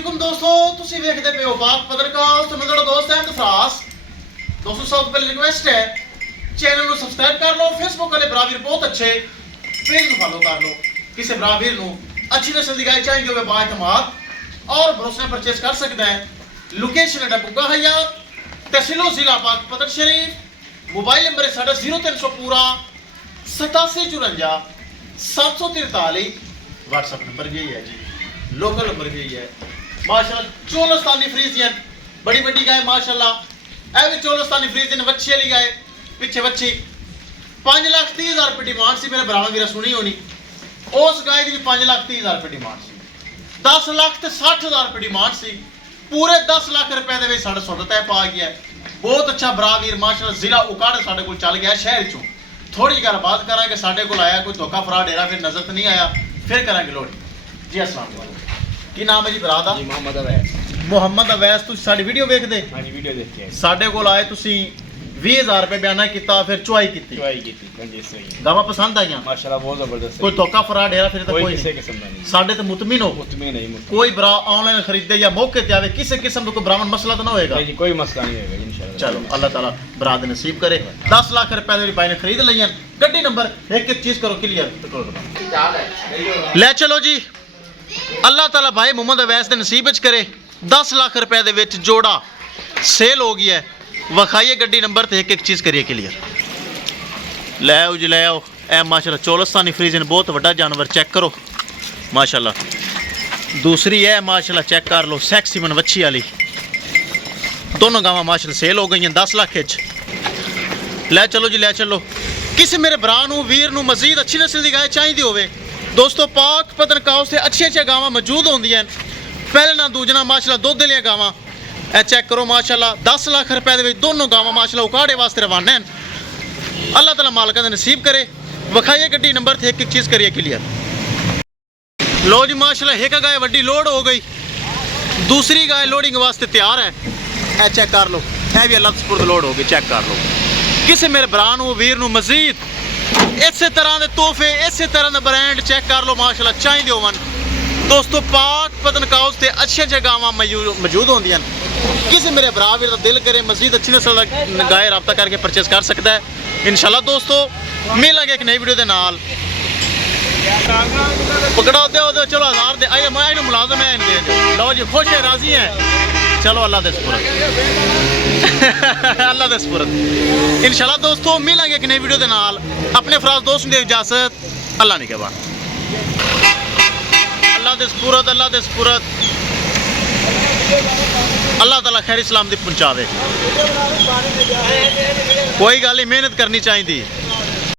वालेकुम दोस्तों, तुसी वेखदे पे हो बात पत्रकार तो मैं तेरा दोस्त है दफरास। दोस्तों सबसे पहले रिक्वेस्ट है चैनल को सब्सक्राइब कर लो, फेसबुक वाले ब्रावीर बहुत अच्छे पेज को फॉलो कर लो। किसी ब्रावीर नु अच्छी नस्ल की गाय चाहिए होवे बाएतमाद और भरोसे परचेज कर सकता है। लोकेशन है बुग्गा हयात, तहसीलो जिला पाकपतन शरीफ। मोबाइल नंबर है साडा 0300 पूरा 8754 743। व्हाट्सएप नंबर भी यही है जी, लोकल नंबर भी यही है। माशाल्लाह चोलस्तानी फ्रीजियन बड़ी बड़ी गाय माशाल्लाह। ए भी चोलस्तानी फ्रीजियन वच्छी वाली गाय पिछे वच्छी 5,30,000 रुपये डिमांड सी। मेरे भरावां वीरा सुनी होनी, उस गाय की भी 5,30,000 रुपये डिमांड सी। 10,60,000 रुपये डिमांड सी। पूरे 10 लाख रुपए दे विच साडा सौदा तय पा गया है। बहुत अच्छा ब्रावीर माशाल्लाह जिला उकाड़ा साडे कोल चल गया शहर चों। थोड़ी गल बात करांगे, साडे कोल आया कोई धोखा फराड डेरा फिर नजर तो नहीं आया, फिर करांगे लोड़ी जी। अस्सलाम वालेकुम, की नाम है जी भरा दा? जी मोहम्मद अवैस। मुहम्मद अवैस, तुसीं साडी वीडियो वेखदे? हाँ जी वीडियो देखी है। साडे कोल आए तुसीं 20,000 रुपये बयाना किया, फिर चुआई की। चुआई की थी। हाँ जी सही। गावां पसंद आईयां माशाल्लाह बहुत जबरदस्त। कोई धोखा फराड डेरा फिर तो कोई कोई किसी नहीं। किस्म का नहीं। साडे ते मुतमिन हो, मुतमिन नहीं मुतमिन। कोई ब्रा ऑनलाइन खरीदे या मौके ते आवे किसी किस्म का कोई ब्राह्मण मसला तो ना होएगा। नहीं जी कोई मसला नहीं होगा इंशाल्लाह। चलो अल्लाह ताला बराद नसीब करे। 10 लाख रुपए दे भाई ने खरीद लिया। गड्डी नंबर एक एक चीज करो क्लियर। ले चलो जी, अल्लाह ताला भाई मुहम्मद अवैस दे नसीब विच करे। 10 लाख रुपए दे विच जोड़ा सेल हो गया है। वखाइए गड्डी नंबर ते एक एक चीज करिए क्लियर। ले आओ जी, ले आओ। ए माशाल्लाह चोलस्तानी फ्रीजन बहुत बड़ा जानवर, चेक करो माशाल्लाह। दूसरी है माशाल्लाह, चेक कर लो, सेक्सी मन वच्छी वाली। दोनों गावां माशाल्लाह सेल हो गई हैं 10 लाख च। ले चलो जी, ले चलो। किसी मेरे भरा नूं वीर नूं मजीद अच्छी नस्ल की गाय चाहिए होवे दोस्तों, पाक पतनकाउ से अच्छी अच्छी गावां मौजूद होंदियां। पहले ना दूजना माशाल्लाह दुध वाली गावां ए चेक करो माशाल्लाह। 10 लाख रुपए दे विच दोनों गावां माशाल्लाह उकाड़े वास्ते रवाना हैं। अल्लाह ताला मालका दे नसीब करे। वखाइए गड्डी नंबर थे एक एक चीज करिए क्लियर। लो जी माशाल्लाह, एक गाय वड्डी लोड हो गई, दूसरी गाय लोडिंग वास्ते तैयार है। ए चेक कर लो, ए भी अल्लाह सुपुर्द लोड हो गई, चेक कर लो। किसी मेरे भरा नूं वीर नूं मजीद इस तरह के तोहफे, इस तरह का ब्रांड चेक कर लो माशाल्लाह चाहिए होवन दोस्तों। पाक पतनकाउ से अच्छे अच्छे गावां मौजूद होंदियां। किसी मेरे भरा वीर दा दिल करे मजीद अच्छी नस्ल का गाय रब्ता करके परचेज कर सकता है इंशाल्लाह। दोस्तों मिलांगे एक नई वीडियो के नाल। पकड़ाओ दो चलो 1000 दे आइए, मैं इन्हें मुलाजम है इनके। लो जी खुश है, राजी हैं, चलो अल्लाह दे सुपुर्द अल्लाह दे सुपुर्द इंशाल्लाह। दोस्तों मिलांगे एक नई वीडियो के नाल। अपने फराज दोस्त दे इजाजत, अल्लाह निगहबान। अल्लाह दे सुपुर्द, अल्लाह दे सुपुर्द। अल्लाह ताला खैर इस्लाम दी पहुंचावे। कोई गल नहीं, मेहनत करनी चाहिए।